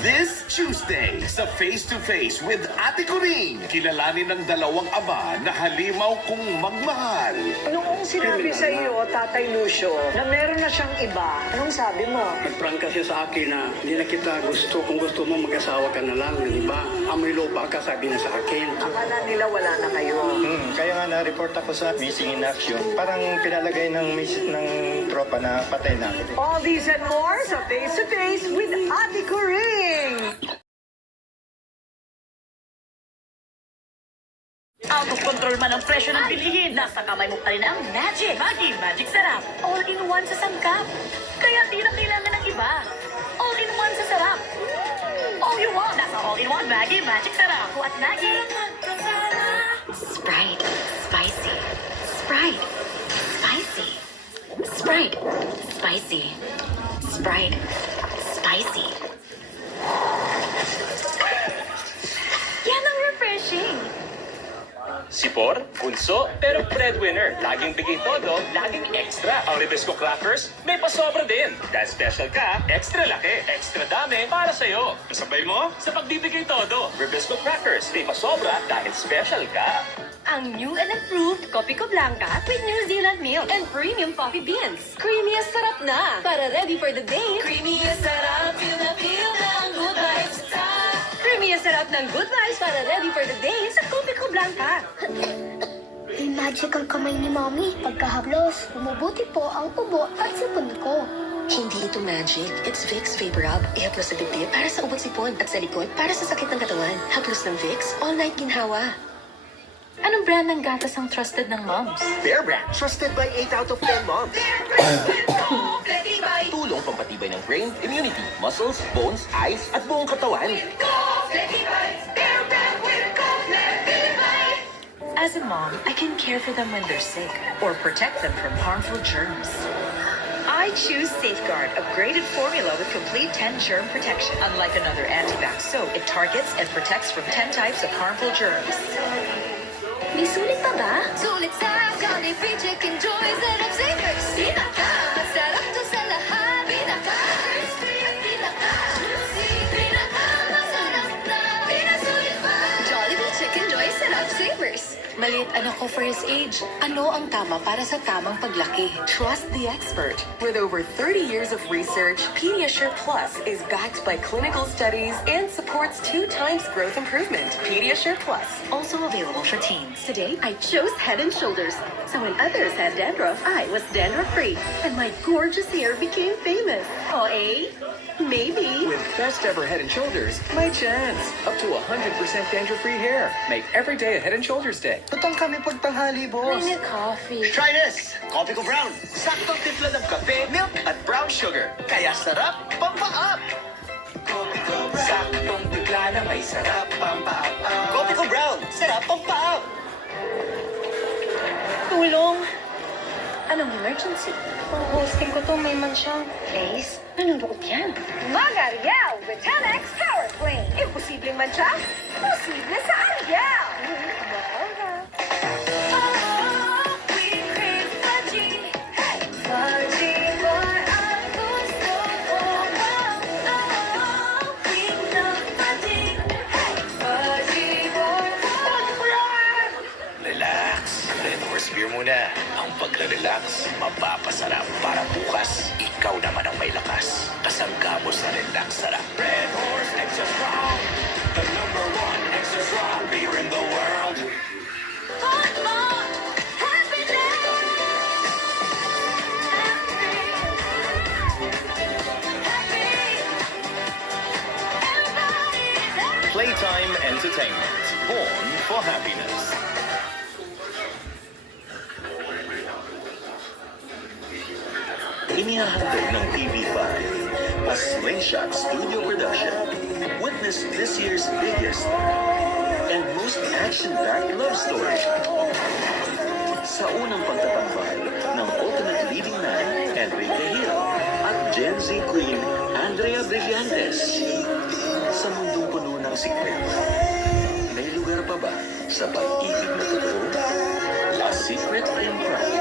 This Tuesday, sa Face to Face with Ate Coring, kilalanin ng dalawang ama na halimaw kung magmahal. Noong sinabi sa iyo, Tatay Lucio, na meron na siyang iba, anong sabi mo? Nagprangka siya sa akin na hindi na kita gusto. Kung gusto mo, mag-asawa ka na lang ng iba. Amoy lupa ka, sabi niya sa akin. Akala nila wala na kayo. Kaya nga na-report ako sa missing in action. Parang pinalagay ng tropa na patay na. All these and more sa Face to Face with Ate Coring. Out of control man ang presyo ng bilihin. Nasa kamay mo pa rin ang Magic. Magic Sarap. All-in-one sa sangkap. Kaya di na kailangan ng iba. All-in-one sa sarap. All you want. Nasa all-in-one Magic Sarap. At Maggie. Sprite. Spicy. Sprite. Spicy. Sprite. Spicy. Sprite. Spicy. Yan ang refreshing. Sipor, punso, pero breadwinner. Laging bigay todo, laging extra. Ang Ribisco Crackers, may pasobra din. Dahil special ka, extra laki, extra dami para sa'yo. Kasabay mo sa pagbibigay todo. Ribisco Crackers, may pasobra dahil special ka. Ang new and improved Copico Blanca with New Zealand milk and premium coffee beans. Creamy at sarap na. Para ready for the day. Creamy at sarap, feel na ng good vibes. Creamy at sarap ng good vibes para ready for the day sa Copico Blanca. May magic ang kamay ni Mommy. Pagkahaplos, bumubuti po ang ubo at sipon ko. Hindi ito magic. It's Vicks Vapor Rub. Ihaplos sa dibdib para sa ubot sipon at sa likod para sa sakit ng katawan. Haplos ng Vicks, all night ginhawa. Anong brand ng gatas ang trusted ng moms? Bear Brand, trusted by 8 out of 10 moms. Tulong pampatibay ng brain, immunity, muscles, bones, eyes, at buong katawan. As a mom, I can care for them when they're sick or protect them from harmful germs. I choose Safeguard, upgraded formula with complete 10 germ protection. Unlike another anti-vax soap, it targets and protects from 10 types of harmful germs. May sulit pa ba? Sulit sa Jolly Free Chicken Joy Sarap Savers. Pinaka masarap to sa lahat. Pinaka crispy at pinaka juicy. Pinaka masarap na pinasulit pa. Jolly Free Chicken Joy Sarap Savers. Maliit anak ko for his age. Ano ang tama para sa tamang paglaki? Trust the expert. With over 30 years of research, Pediasure Plus is backed by clinical studies and supports 2 times growth improvement. Pediasure Plus, also available for teens. Today, I chose Head and Shoulders. So when others had dandruff, I was dandruff-free. And my gorgeous hair became famous. Oh, eh? Maybe. With best ever Head and Shoulders, my chance. Up to 100% dandruff-free hair. Make every day a Head and Shoulders day. Tutang kami pagtanghali, boss. Coffee. Try this! Copico Brown. Saktong timpla ng kape, milk, at brown sugar. Kaya sarap, pampa-up! Saktong timpla na may sarap, pampa-up. Copico Brown, sarap, pampa-up! Tulong! Anong emergency? Ang hosting ko to may mansya. Face? Anong bukod yan? Mag-Ariel with 10X Power Clean. Imposibleng mancha? Posible sa Ariel. Relax. Red Horse Beer muna. Ang pagre-relax, mapapasarap para bukas. Ikaw naman ang may lakas. Kasangkamos na relax sarap. Red Horse Extra Strong. The #1 extra strong beer in the world. Playtime Entertainment. Born for happiness. Inihahandog ng TV5, a Slingshot Studio production. Witness this year's biggest and most action-packed love story. Sa unang pagtatambal ng ultimate leading man, Enrique Hill, at Gen Z Queen, Andrea Brillantes. Sa mundong puno ng sikreto, may lugar pa ba sa pag-ibig na totoo? A Secret in Pride.